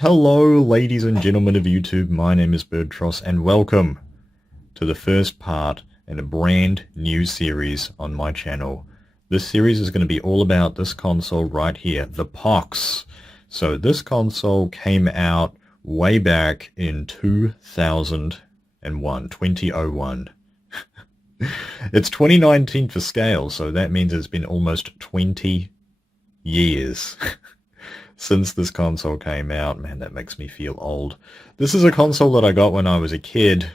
Hello, ladies and gentlemen of YouTube. My name is Birdtross, and welcome to the first part in a brand new series on my channel. This series is going to be all about this console right here, the Pox. So this console came out way back in 2001. It's 2019 for scale, so that means it's been almost 20 years since this console came out. Man, that makes me feel old. This is a console that I got when I was a kid,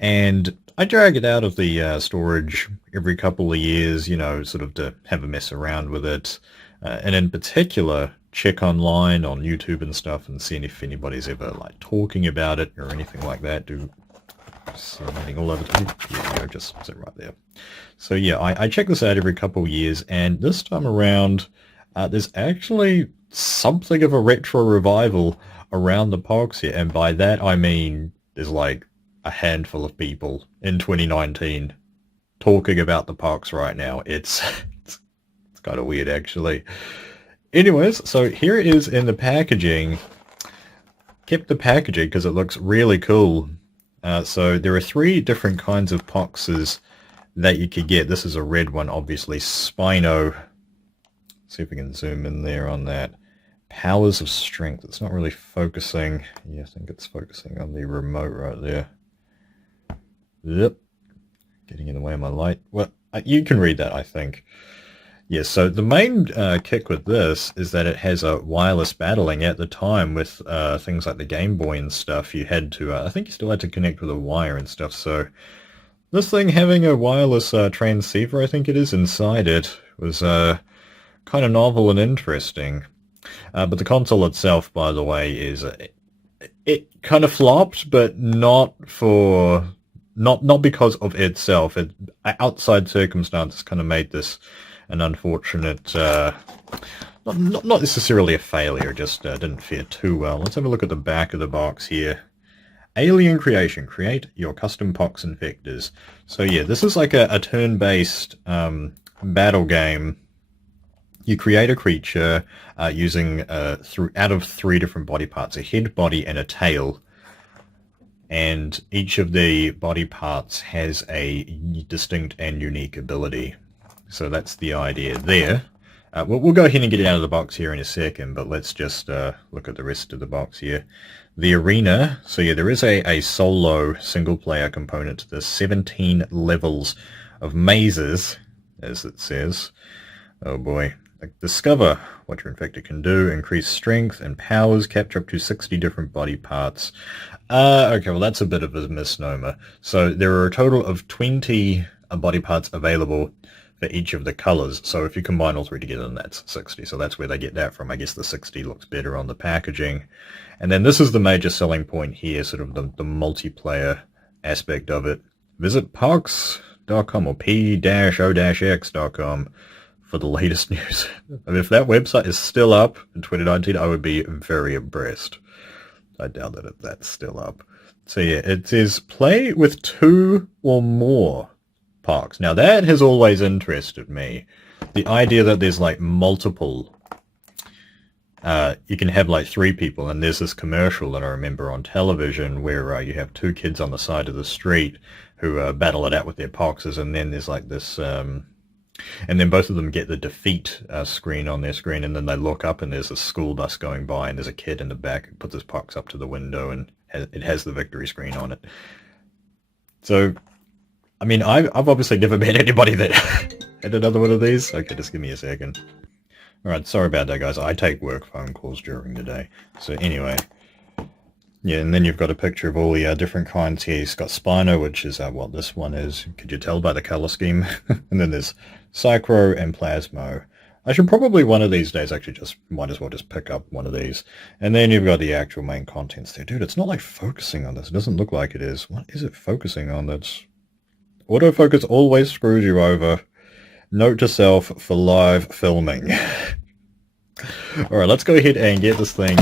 and I drag it out of the storage every couple of years, you know, sort of to have a mess around with it, and in particular, check online on YouTube and stuff and see if anybody's ever, like, talking about it or anything like that. Something all over the yeah, just sit right there. So yeah, I check this out every couple of years, and this time around, there's actually something of a retro revival around the Pox here, and by that I mean there's like a handful of people in 2019 talking about the Pox right now. It's kind of weird, actually. Anyways, so here it is in the packaging. Kept the packaging because it looks really cool. So there are 3 different kinds of Poxes that you could get. This is a red one, obviously. Spino. See if we can zoom in there on that. Powers of Strength. It's not really focusing. Yeah, I think it's focusing on the remote right there. Yep. Getting in the way of my light. Well, you can read that, I think. Yeah, so the main kick with this is that it has a wireless battling. At the time with things like the Game Boy and stuff, you had to, I think you still had to connect with a wire and stuff, so this thing having a wireless transceiver, I think it is, inside it was kind of novel and interesting. But the console itself, by the way, is it kind of flopped, but not because of itself. Outside circumstances kind of made this an unfortunate, not necessarily a failure, just didn't fare too well. Let's have a look at the back of the box here. Alien Creation. Create your custom Pox infectors. So yeah, this is like a turn-based battle game. You create a creature using out of 3 different body parts, a head, body, and a tail. And each of the body parts has a distinct and unique ability. So that's the idea there. We'll go ahead and get it out of the box here in a second, but let's just look at the rest of the box here. The arena. So yeah, there is a solo single-player component to this. 17 levels of mazes, as it says. Oh boy. Discover what your infector can do, increase strength and powers, capture up to 60 different body parts. Okay, well that's a bit of a misnomer. So there are a total of 20 body parts available for each of the colors. So if you combine all 3 together, then that's 60. So that's where they get that from. I guess the 60 looks better on the packaging. And then this is the major selling point here, sort of the multiplayer aspect of it. Visit pox.com or p-o-x.com. for the latest news. I mean, if that website is still up in 2019, I would be very impressed. I doubt that that's still up. So yeah, it says play with 2 or more Pox. Now that has always interested me. The idea that there's like multiple, you can have like 3 people, and there's this commercial that I remember on television where you have 2 kids on the side of the street who battle it out with their Poxes, and then there's like this, and then both of them get the defeat screen on their screen, and then they look up and there's a school bus going by and there's a kid in the back who puts his Pox up to the window and it has the victory screen on it. So, I mean, I've obviously never met anybody that had another one of these. Okay, just give me a second. Alright, sorry about that, guys. I take work phone calls during the day. So anyway, yeah, and then you've got a picture of all the different kinds here. You've got Spino, which is what this one is. Could you tell by the color scheme? And then there's Psychro and Plasmo. I should probably one of these days actually might as well just pick up one of these. And then you've got the actual main contents there. Dude, it's not like focusing on this. It doesn't look like it is. What is it focusing on? That's autofocus always screws you over. Note to self for live filming. Alright, let's go ahead and get this thing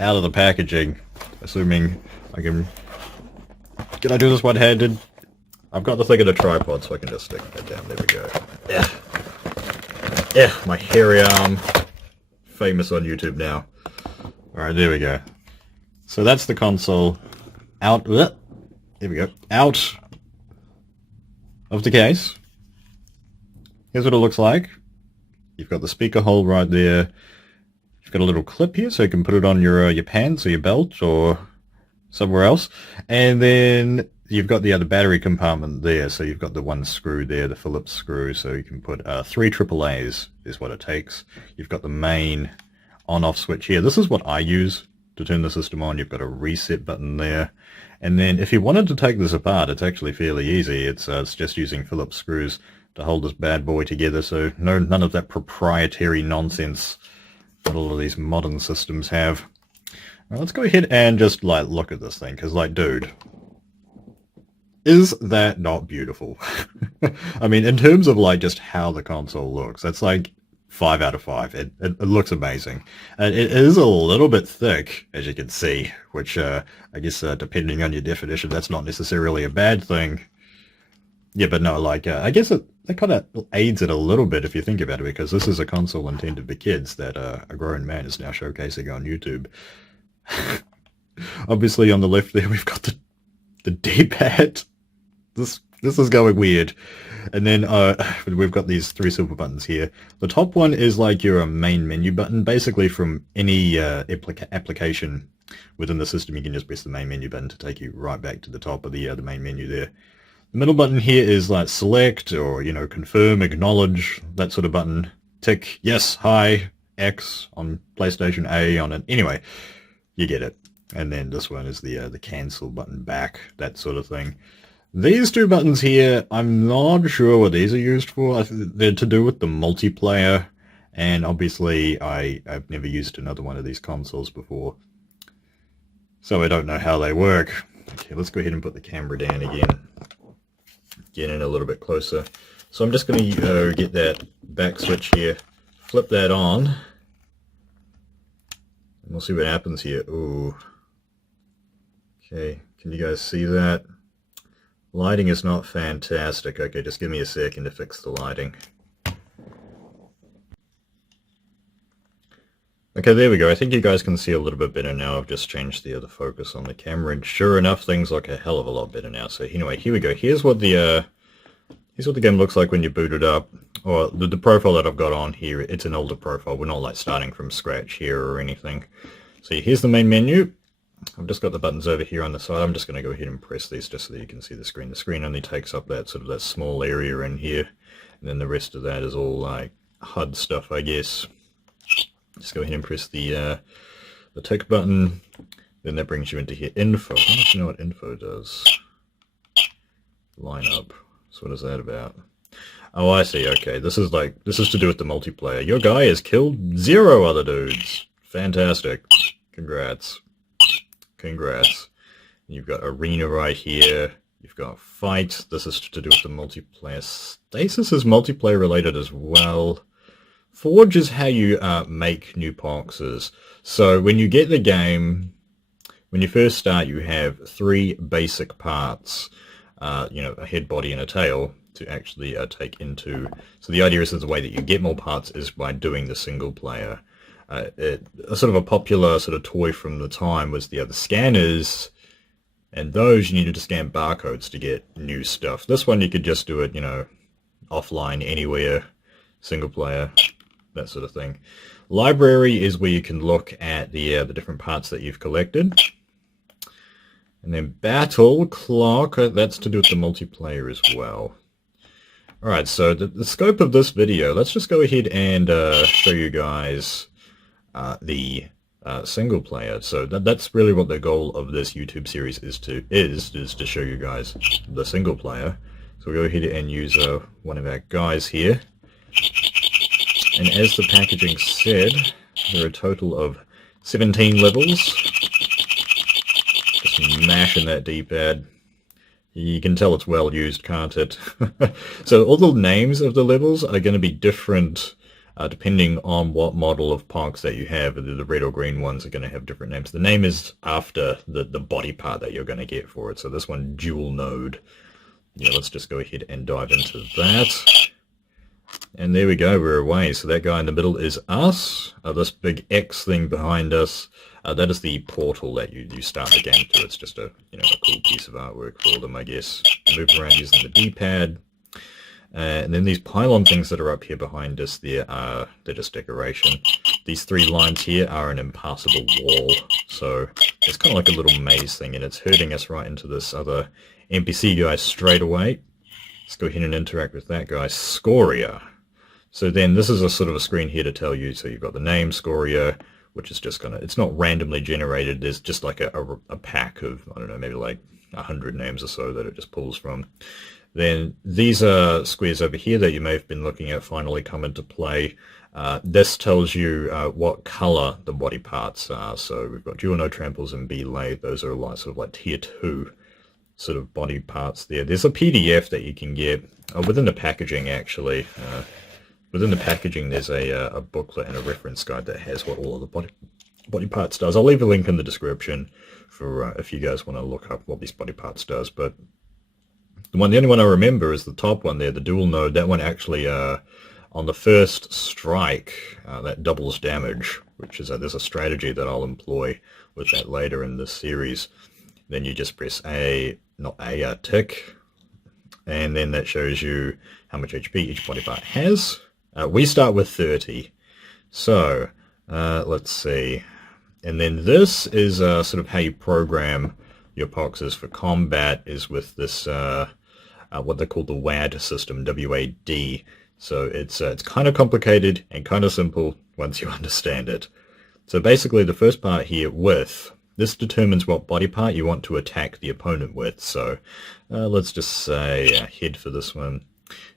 out of the packaging. Assuming I can... Can I do this one-handed? I've got the thing in a tripod, so I can just stick it down. There we go. Yeah. Yeah, my hairy arm. Famous on YouTube now. Alright, there we go. So that's the console out, here we go, out of the case. Here's what it looks like. You've got the speaker hole right there. You've got a little clip here so you can put it on your pants or your belt or somewhere else. And then you've got the other battery compartment there. So you've got the one screw there, the Phillips screw. So you can put 3 AAAs is what it takes. You've got the main on-off switch here. This is what I use to turn the system on. You've got a reset button there. And then if you wanted to take this apart, it's actually fairly easy. It's just using Phillips screws to hold this bad boy together. So none of that proprietary nonsense that all of these modern systems have. Now let's go ahead and just like look at this thing, because like, dude, is that not beautiful? I mean, in terms of like just how the console looks, that's like 5 out of 5. It looks amazing. It is a little bit thick, as you can see, which I guess depending on your definition, that's not necessarily a bad thing. Yeah, but no, like, I guess that kind of aids it a little bit if you think about it, because this is a console intended for kids that a grown man is now showcasing on YouTube. Obviously, on the left there, we've got the D-pad. This is going weird. And then we've got these 3 silver buttons here. The top one is like your main menu button. Basically, from any application within the system, you can just press the main menu button to take you right back to the top of the main menu there. The middle button here is like select or, you know, confirm, acknowledge, that sort of button. Tick, yes, hi, X on PlayStation, A on it. Anyway, you get it. And then this one is the cancel button back, that sort of thing. These 2 buttons here, I'm not sure what these are used for. They're to do with the multiplayer, and obviously I've never used another one of these consoles before, so I don't know how they work. Okay, let's go ahead and put the camera down again. Get in a little bit closer. So I'm just going to get that back switch here, flip that on, and we'll see what happens here. Ooh. Okay, can you guys see that? Lighting is not fantastic. Okay, just give me a second to fix the lighting. Okay, there we go. I think you guys can see a little bit better now. I've just changed the other focus on the camera, and sure enough, things look a hell of a lot better now. So anyway, here we go. Here's what the game looks like when you boot it up. Or the profile that I've got on here, it's an older profile. We're not like starting from scratch here or anything. So here's the main menu. I've just got the buttons over here on the side. I'm just going to go ahead and press these just so that you can see the screen. The screen only takes up that sort of that small area in here, and then the rest of that is all like HUD stuff, I guess. Just go ahead and press the tick button. Then that brings you into here, info. I don't know if you know what info does. Lineup. So what is that about? Oh, I see. Okay, this is to do with the multiplayer. Your guy has killed 0 other dudes. Fantastic. Congrats. Congrats. You've got arena right here. You've got fight. This is to do with the multiplayer. Stasis is multiplayer related as well. Forge is how you make new boxes. So when you get the game, when you first start, you have 3 basic parts. You know, a head, body, and a tail to actually take into. So the idea is that the way that you get more parts is by doing the single player. A sort of a popular sort of toy from the time was the other scanners, and those you needed to scan barcodes to get new stuff. This one you could just do it, you know, offline, anywhere, single player, that sort of thing. Library is where you can look at the different parts that you've collected. And then battle clock, that's to do with the multiplayer as well. Alright, so the scope of this video, let's just go ahead and show you guys the single player. So that's really what the goal of this YouTube series is to show you guys the single player. So we'll go ahead and use one of our guys here. And as the packaging said, there are a total of 17 levels. Just mashing that D-pad. You can tell it's well used, can't it? So all the names of the levels are going to be different depending on what model of Pox that you have. The red or green ones are going to have different names. The name is after the body part that you're going to get for it. So this one, Dualnode. Yeah, let's just go ahead and dive into that. And there we go, we're away. So that guy in the middle is us. This big X thing behind us That is the portal that you start the game to. It's just a a cool piece of artwork for them, I guess. Move around using the D-pad. And then these pylon things that are up here behind us, they're just decoration. These 3 lines here are an impassable wall, so it's kind of like a little maze thing, and it's herding us right into this other NPC guy straight away. Let's go ahead and interact with that guy, Scoria. So then this is a sort of a screen here to tell you, so you've got the name, Scoria, which is just it's not randomly generated, there's just like a pack of, I don't know, maybe like 100 names or so that it just pulls from. Then these are squares over here that you may have been looking at finally come into play. This tells you what color the body parts are. So we've got Dualnode, tramples, and belay. Those are like sort of like tier 2 sort of body parts there. There's a PDF that you can get within the packaging actually. Within the packaging there's a booklet and a reference guide that has what all of the body parts does. I'll leave a link in the description for if you guys want to look up what these body parts does. But the only one I remember is the top one there, the Dualnode. That one actually, on the first strike, that doubles damage, which is there's a strategy that I'll employ with that later in this series. Then you just press tick, and then that shows you how much HP each body part has. We start with 30. So, let's see. And then this is sort of how you program your Poxes for combat, is with this what they call the WAD system, W-A-D. So it's kind of complicated and kind of simple once you understand it. So basically the first part here, with, this determines what body part you want to attack the opponent with. So let's just say head for this one.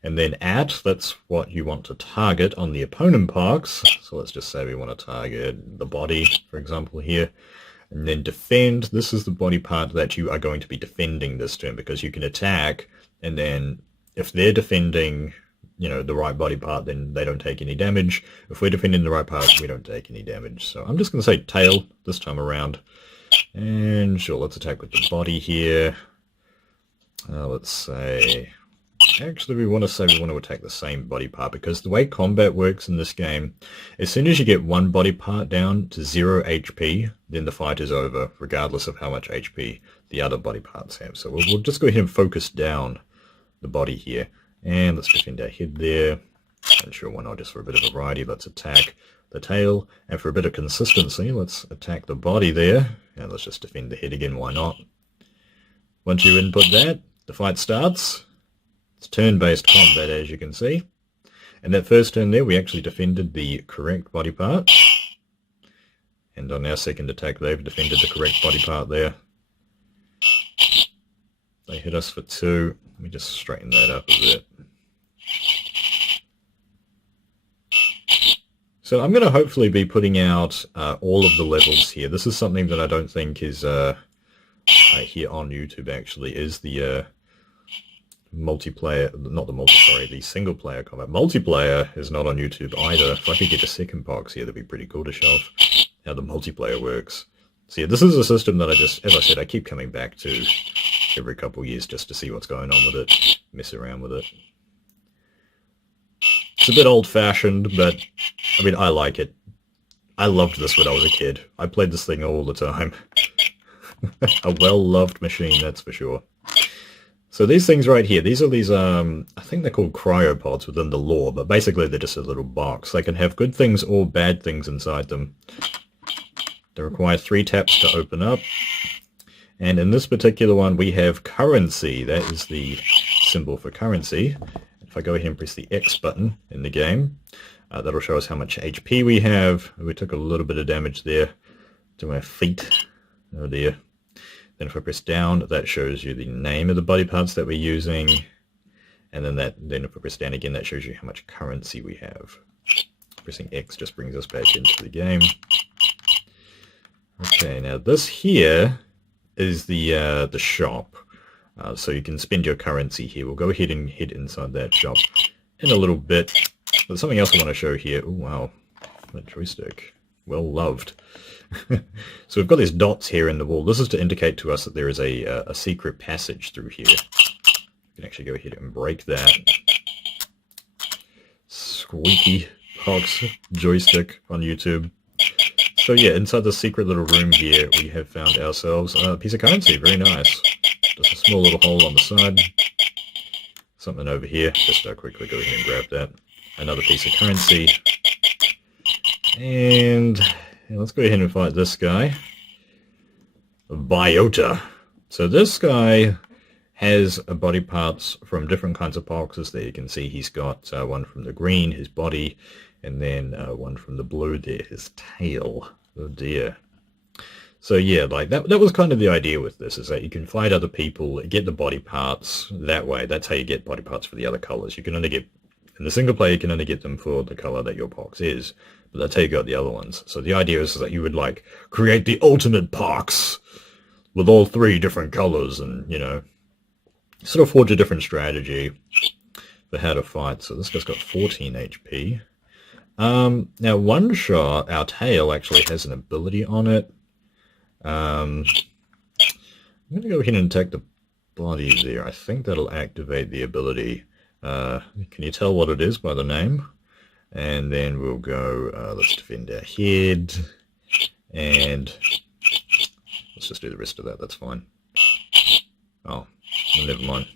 And then that's what you want to target on the opponent Pox. So let's just say we want to target the body, for example, here. And then defend, this is the body part that you are going to be defending this turn, because you can attack, and then if they're defending, the right body part, then they don't take any damage. If we're defending the right part, we don't take any damage. So I'm just going to say tail this time around. And sure, let's attack with the body here. Let's say, actually we want to attack the same body part, because the way combat works in this game, as soon as you get one body part down to 0 HP, then the fight is over, regardless of how much HP the other body parts have. So we'll just go ahead and focus down the body here, and let's defend our head there. And sure, why not, just for a bit of variety, let's attack the tail, and for a bit of consistency, let's attack the body there, and let's just defend the head again, why not. Once you input that, the fight starts. It's turn-based combat, as you can see. And that first turn there, we actually defended the correct body part. And on our second attack, they've defended the correct body part there. They hit us for 2. Let me just straighten that up a bit. So I'm going to hopefully be putting out all of the levels here. This is something that I don't think is here on YouTube, actually, is the multiplayer, the single player combat. Multiplayer is not on YouTube either. If I could get a second Pox here, that'd be pretty cool to show off how the multiplayer works. So yeah, this is a system that as I said, I keep coming back to every couple of years just to see what's going on with it, mess around with it. It's a bit old-fashioned, but I mean, I like it. I loved this when I was a kid. I played this thing all the time. A well-loved machine, that's for sure. So these things right here, these are these, I think they're called cryopods within the lore, but basically they're just a little box. They can have good things or bad things inside them. They require 3 taps to open up. And in this particular one, we have currency. That is the symbol for currency. If I go ahead and press the X button in the game, that'll show us how much HP we have. We took a little bit of damage there to our feet. Oh dear. Then if I press down, that shows you the name of the body parts that we're using. And then if I press down again, that shows you how much currency we have. Pressing X just brings us back into the game. Okay, now this here is the shop. So you can spend your currency here. We'll go ahead and head inside that shop in a little bit. But something else I want to show here. Oh wow, that joystick. Well loved. So we've got these dots here in the wall. This is to indicate to us that there is a secret passage through here. You can actually go ahead and break that. Squeaky Pox joystick on YouTube. So yeah, inside the secret little room here, we have found ourselves a piece of currency. Very nice. Just a small little hole on the side. Something over here. Just quickly go ahead and grab that. Another piece of currency. And let's go ahead and fight this guy. Biota. So this guy has body parts from different kinds of boxes. There you can see he's got one from the green, his body, and then one from the blue there, his tail. Oh dear. So yeah, like that was kind of the idea with this, is that you can fight other people, get the body parts that way. That's how you get body parts for the other colors. You can only get, in the single player, you can only get them for the color that your box is, but that's how you got the other ones. So the idea is that you would like create the ultimate box with all 3 different colors, and you know, sort of forge a different strategy for how to fight. So this guy's got 14 HP. Now One Shot, our tail, actually has an ability on it. I'm going to go ahead and attack the body there. I think that'll activate the ability. Can you tell what it is by the name? And then we'll go, let's defend our head, and let's just do the rest of that, that's fine. Oh, never mind.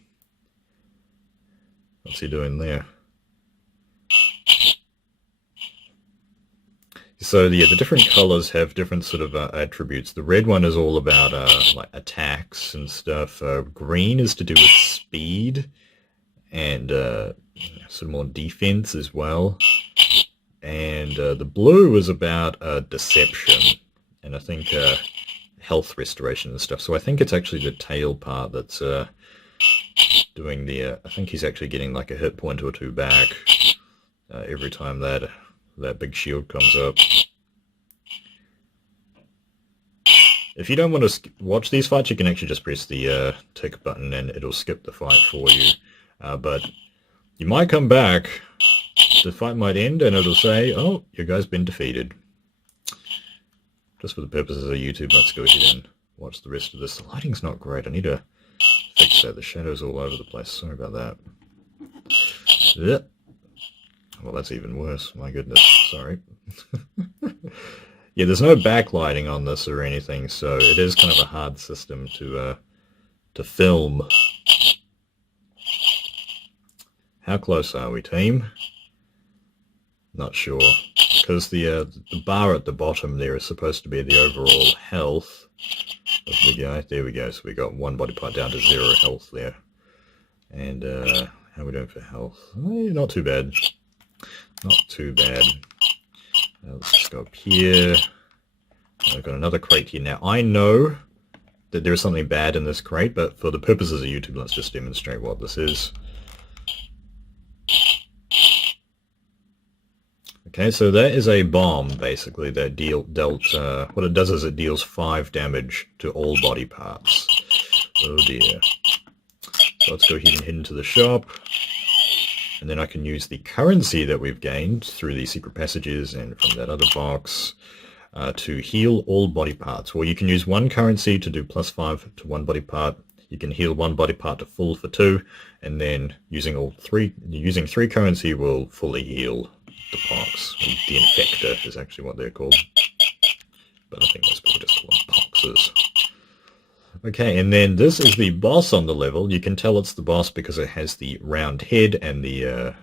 What's he doing there? So yeah, the different colors have different sort of attributes. The red one is all about like attacks and stuff. Green is to do with speed and sort of more defense as well. And the blue is about deception, and I think health restoration and stuff. So I think it's actually the tail part that's doing the... I think he's actually getting like a hit point or 2 back every time that big shield comes up. If you don't want to watch these fights, you can actually just press the tick button and it'll skip the fight for you. But you might come back, the fight might end, and it'll say, oh, your guy's been defeated. Just for the purposes of YouTube, let's go ahead and watch the rest of this. The lighting's not great. I need to fix that. The shadow's all over the place. Sorry about that. Yeah. Well, that's even worse. My goodness. Sorry. Yeah, there's no backlighting on this or anything, so it is kind of a hard system to film. How close are we, team? Not sure. Because the bar at the bottom there is supposed to be the overall health of the guy. There we go. So we got 1 body part down to 0 health there. And how are we doing for health? Not too bad. Not too bad. Let's just go up here. I've got another crate here. Now, I know that there is something bad in this crate, but for the purposes of YouTube, let's just demonstrate what this is. Okay, so that is a bomb, basically, that dealt... what it does is it deals 5 damage to all body parts. Oh dear. So let's go ahead and head into the shop. And then I can use the currency that we've gained through the secret passages and from that other box to heal all body parts. Or you can use 1 currency to do +5 to 1 body part. You can heal 1 body part to full for 2, and then using 3 currency will fully heal the pox. The infector is actually what they're called. But I think most people just call them poxes. Okay, and then this is the boss on the level. You can tell it's the boss because it has the round head and the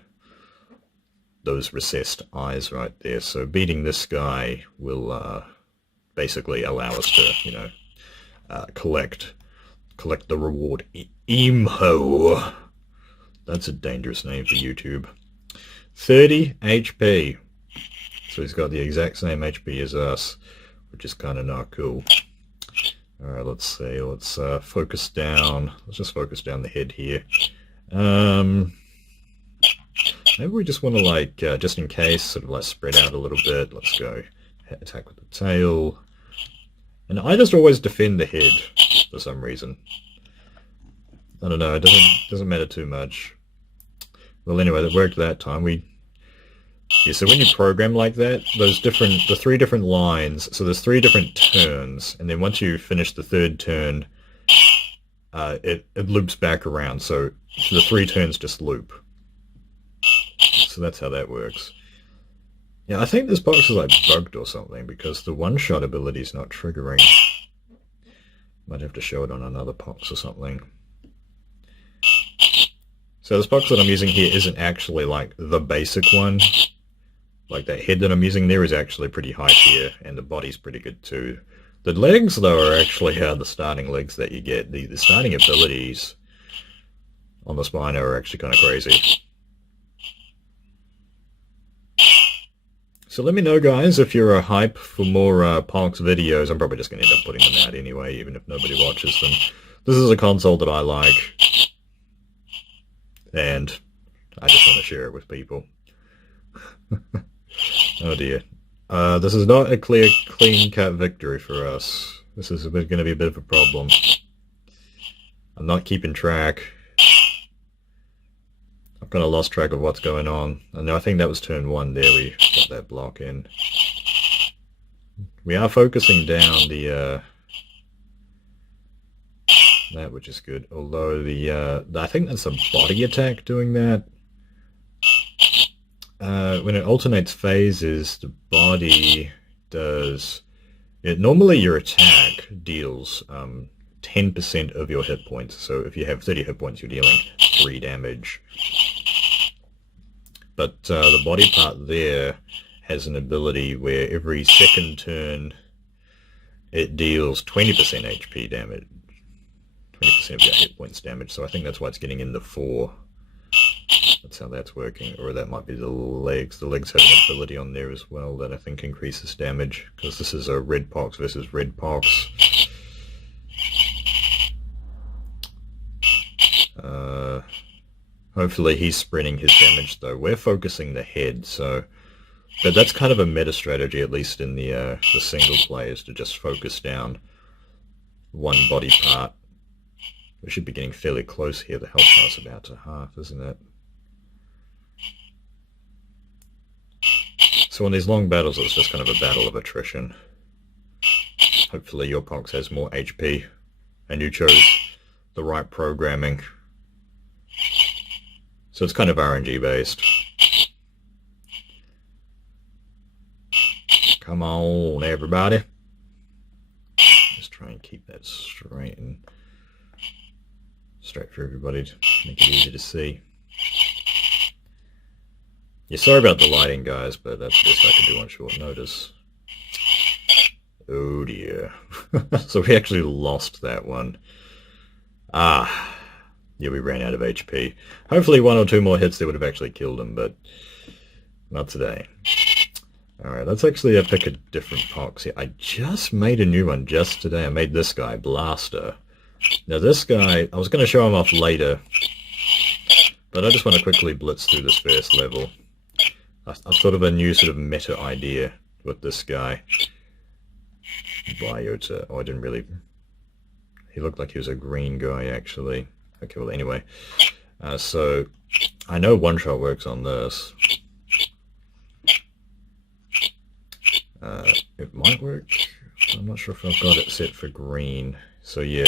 those recessed eyes right there. So beating this guy will basically allow us to, you know, collect the reward. Imho. That's a dangerous name for YouTube. 30 HP. So he's got the exact same HP as us, which is kind of not cool. Alright, let's see. Let's focus down. Let's just focus down the head here. Maybe we just want to, like, just in case, sort of like spread out a little bit. Let's go attack with the tail. And I just always defend the head for some reason. I don't know. It doesn't matter too much. Well, anyway, that worked that time. Yeah, so when you program like that, the 3 different lines, so there's 3 different turns, and then once you finish the 3rd turn, it loops back around, so the 3 turns just loop. So that's how that works. Yeah, I think this box is like bugged or something because the one-shot ability is not triggering. Might have to show it on another box or something. So this box that I'm using here isn't actually like the basic one. Like that head that I'm using there is actually pretty high tier, and the body's pretty good too. The legs, though, are actually the starting legs that you get. The starting abilities on the Spino are actually kind of crazy. So let me know, guys, if you're a hype for more Pox videos. I'm probably just going to end up putting them out anyway, even if nobody watches them. This is a console that I like, and I just want to share it with people. Oh dear. This is not a clean-cut victory for us. This is going to be a bit of a problem. I'm not keeping track. I've kind of lost track of what's going on. And I think that was turn 1 there. We got that block in. We are focusing down the that, which is good. Although I think that's a body attack doing that. When it alternates phases, the body does... normally your attack deals 10% of your hit points. So if you have 30 hit points, you're dealing 3 damage. But the body part there has an ability where every second turn it deals 20% HP damage. 20% of your hit points damage. So I think that's why it's getting into 4. That's how that's working. Or that might be the legs. The legs have an ability on there as well that I think increases damage. Because this is a red pox versus red pox. Hopefully he's spreading his damage though. We're focusing the head, so... But that's kind of a meta strategy, at least in the single play, is to just focus down one body part. We should be getting fairly close here. The health bar's about to half, isn't it? So in these long battles, it's just kind of a battle of attrition. Hopefully your Pox has more HP, and you chose the right programming. So it's kind of RNG based. Come on, everybody. Just try and keep that straight for everybody to make it easy to see. Yeah, sorry about the lighting, guys, but that's the best I can do on short notice. Oh dear. So we actually lost that one. Yeah, we ran out of HP. Hopefully 1 or 2 more hits there would have actually killed him, but not today. Alright, let's actually pick a different Pox here. I just made a new one just today. I made this guy, Blaster. Now this guy, I was going to show him off later, but I just want to quickly blitz through this first level. I've thought of a new sort of meta idea with this guy. Biota. Oh, I didn't really... He looked like he was a green guy, actually. Okay, well, anyway. So, I know one-shot works on this. It might work. I'm not sure if I've got it set for green. So, yeah.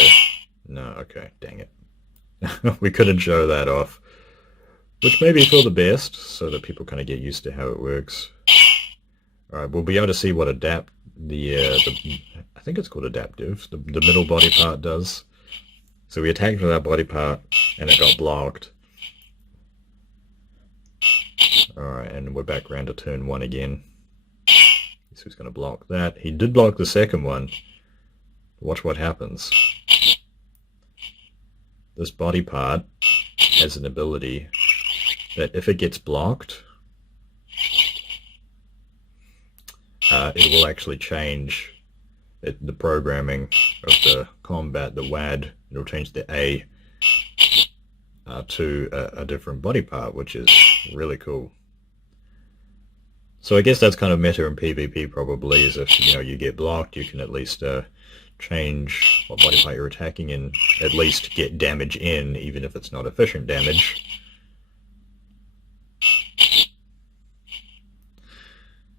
No, okay, dang it. We couldn't show that off. Which may be for the best, so that people kind of get used to how it works. Alright, we'll be able to see what adapt I think it's called adaptive, the middle body part does. So we attacked with our body part, and it got blocked. Alright, and we're back around to turn 1 again. So he's going to block that. He did block the second one. Watch what happens. This body part has an ability that if it gets blocked, it will actually change the programming of the combat, the WAD. It'll change the A to a different body part, which is really cool. So I guess that's kind of meta in PvP probably, is if you get blocked, you can at least change what body part you're attacking and at least get damage in, even if it's not efficient damage.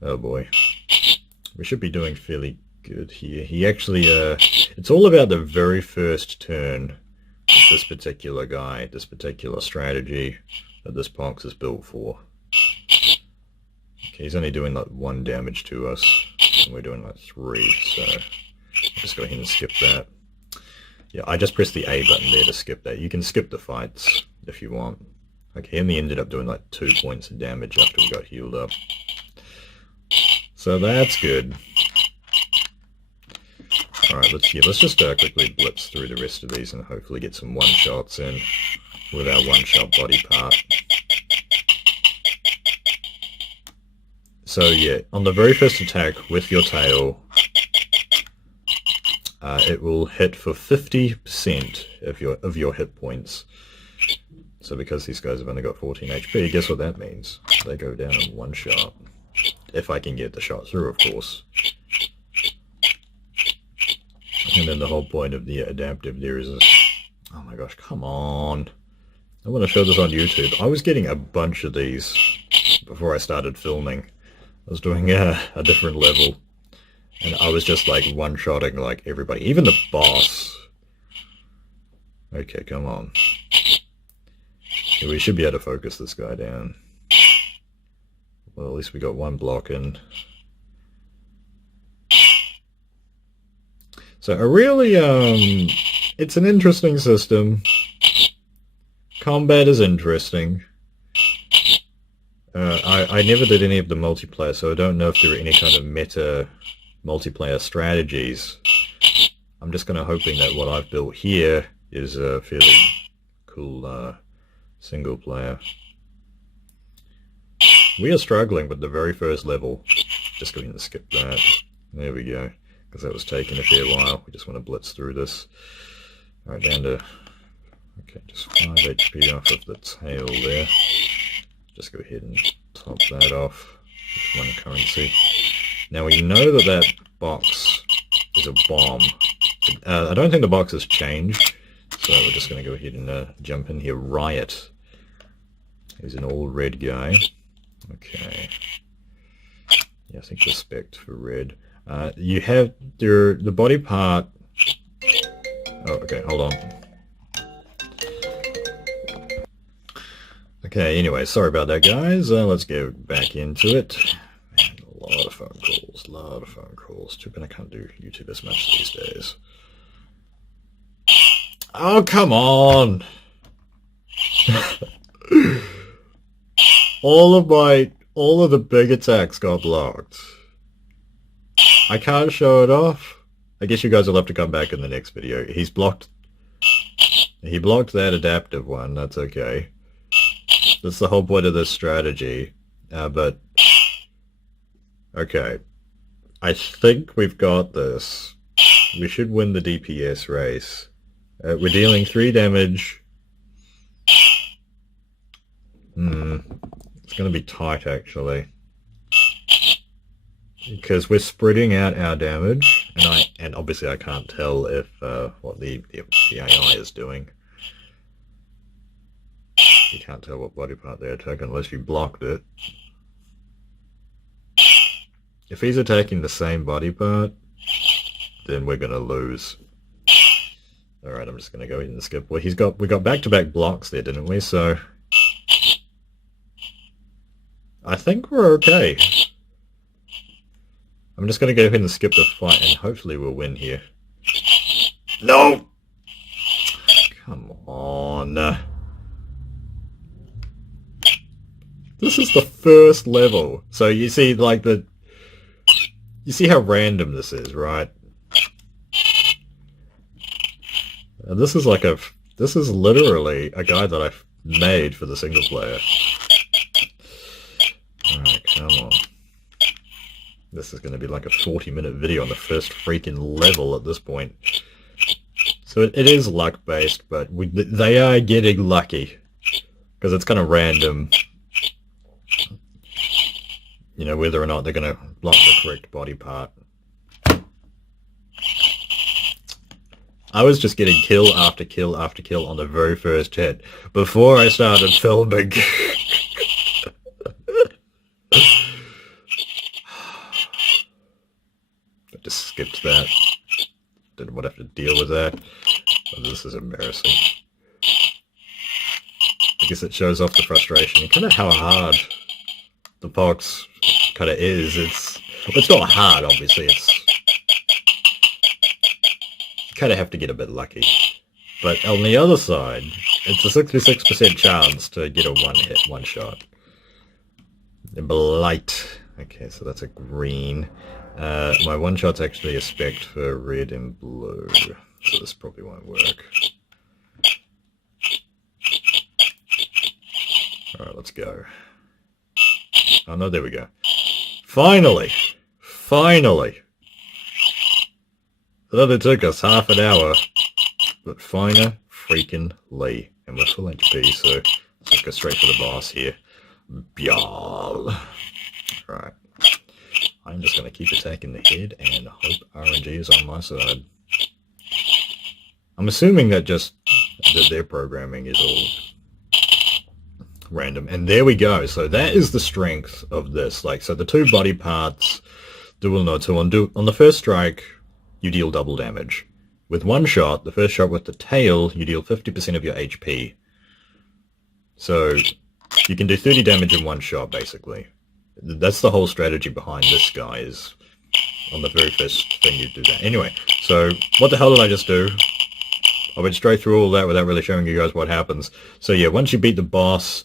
Oh boy. We should be doing fairly good here. He actually, it's all about the very first turn with this particular guy, this particular strategy that this Pox is built for. he's only doing like 1 damage to us, and we're doing like 3, so I'll just go ahead and skip that. Yeah, I just pressed the A button there to skip that. You can skip the fights if you want. Okay, and we ended up doing like 2 points of damage after we got healed up. So that's good. Alright, let's just quickly blitz through the rest of these and hopefully get some one-shots in with our one-shot body part. So yeah, on the very first attack with your tail, it will hit for 50% of your hit points. So because these guys have only got 14 HP, guess what that means? They go down in one shot. If I can get the shot through, of course. And then the whole point of the adaptive there is... Oh my gosh, come on. I want to show this on YouTube. I was getting a bunch of these before I started filming. I was doing a different level. And I was just like one-shotting like everybody. Even the boss. Okay, come on. We should be able to focus this guy down. Well, at least we got 1 block in. So a really, it's an interesting system. Combat is interesting. I never did any of the multiplayer, so I don't know if there are any kind of meta multiplayer strategies. I'm just kind of hoping that what I've built here is a fairly cool single player. We are struggling with the very first level. Just going to skip that. There we go. Because that was taking a fair while. We just want to blitz through this. Alright, down to... Okay, just 5 HP off of the tail there. Just go ahead and top that off with 1 currency. Now we know that that box is a bomb. I don't think the box has changed. So we're just going to go ahead and jump in here. Riot. He's an all-red guy. Okay. Yeah, I think respect for red. You have the body part... Oh, okay, hold on. Okay, anyway, sorry about that, guys. Let's go back into it. Man, a lot of phone calls. Too bad I can't do YouTube as much these days. Oh, come on! All of the big attacks got blocked. I can't show it off. I guess you guys will have to come back in the next video. He blocked that adaptive one, that's okay. That's the whole point of this strategy. But, okay. I think we've got this. We should win the DPS race. We're dealing 3 damage. It's going to be tight, actually. Because we're spreading out our damage, and obviously I can't tell if what the AI is doing. You can't tell what body part they're attacking unless you blocked it. If he's attacking the same body part, then we're gonna lose. Alright, I'm just gonna go ahead and skip. Well, we got back-to-back blocks there, didn't we? So I think we're okay. I'm just gonna go ahead and skip the fight, and hopefully we'll win here. No! Come on. This is the first level. So you see, like, you see how random this is, right? And this is literally a guide that I've made for the single player. Alright, come on. This is going to be like a 40-minute video on the first freaking level at this point. So it is luck-based, but they are getting lucky. Because it's kind of random. You know, whether or not they're going to block the correct body part. I was just getting kill after kill after kill on the very first hit before I started filming. I just skipped that. Didn't want to have to deal with that. Oh, this is embarrassing. I guess it shows off the frustration and kind of how hard the Pox kind of is. It's not hard, obviously. You kind of have to get a bit lucky. But on the other side, it's a 66% chance to get a one-hit, one-shot. Blight. Okay, so that's a green. My one-shot's actually a spec for red and blue, so this probably won't work. Alright, let's go. Oh no, there we go. Finally! Finally! It took us half an hour, but finer freaking Lee. And we're full HP, so let's just go straight for the boss here. Byal. Right. I'm just going to keep attacking the head and hope RNG is on my side. I'm assuming that their programming is all random. And there we go. So that is the strength of this. Like, so the two body parts, Dualnode. So on the first strike, you deal double damage. With one shot, the first shot with the tail, you deal 50% of your HP. So you can do 30 damage in one shot, basically. That's the whole strategy behind this guy, is on the very first thing you do that. Anyway, so what the hell did I just do? I went straight through all that without really showing you guys what happens. So yeah, once you beat the boss,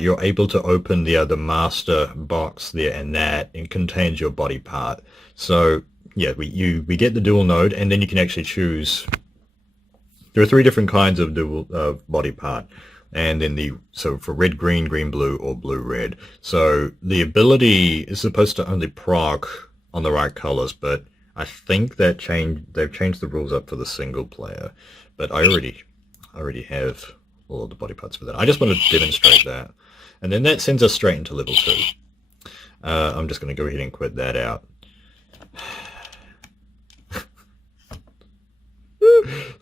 you're able to open the master box there, and it contains your body part. So yeah, we get the Dualnode, and then you can actually choose. There are 3 different kinds of body part, and then so for red green, green blue, or blue red. So the ability is supposed to only proc on the right colors, but I think they've changed the rules up for the single player. But I already have all of the body parts for that. I just want to demonstrate that, and then that sends us straight into level 2. I'm just going to go ahead and quit that out.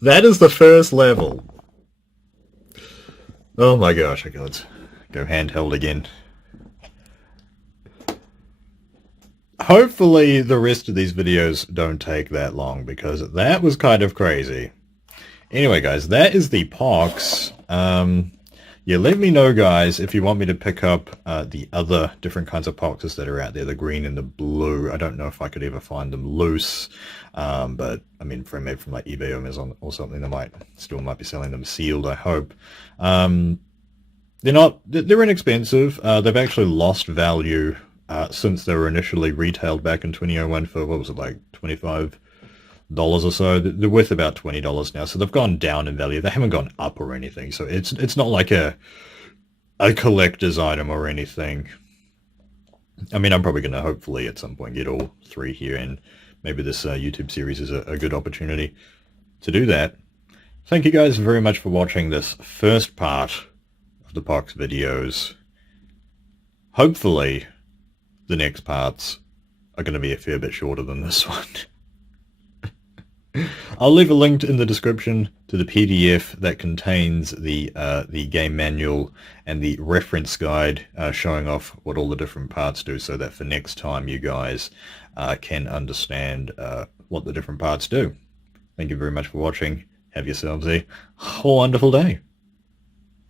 That is the first level. Oh my gosh, okay, let's go handheld again. Hopefully the rest of these videos don't take that long, because that was kind of crazy. Anyway guys, that is the Pox. Yeah, let me know guys if you want me to pick up the other different kinds of Poxes that are out there, the green and the blue. I don't know if I could ever find them loose, but I mean maybe from like eBay or Amazon or something, they still might be selling them sealed, I hope. They're inexpensive. They've actually lost value since they were initially retailed back in 2001 for, what was it, like $25 or so. They're worth about $20 now, so they've gone down in value. They haven't gone up or anything, so it's not like a collector's item or anything. I mean, I'm probably going to hopefully at some point get all 3 here, and maybe this YouTube series is a good opportunity to do that. Thank you guys very much for watching this first part of the Pox videos. Hopefully the next parts are going to be a fair bit shorter than this one. I'll leave a link in the description to the PDF that contains the game manual and the reference guide showing off what all the different parts do, so that for next time you guys can understand what the different parts do. Thank you very much for watching. Have yourselves a wonderful day.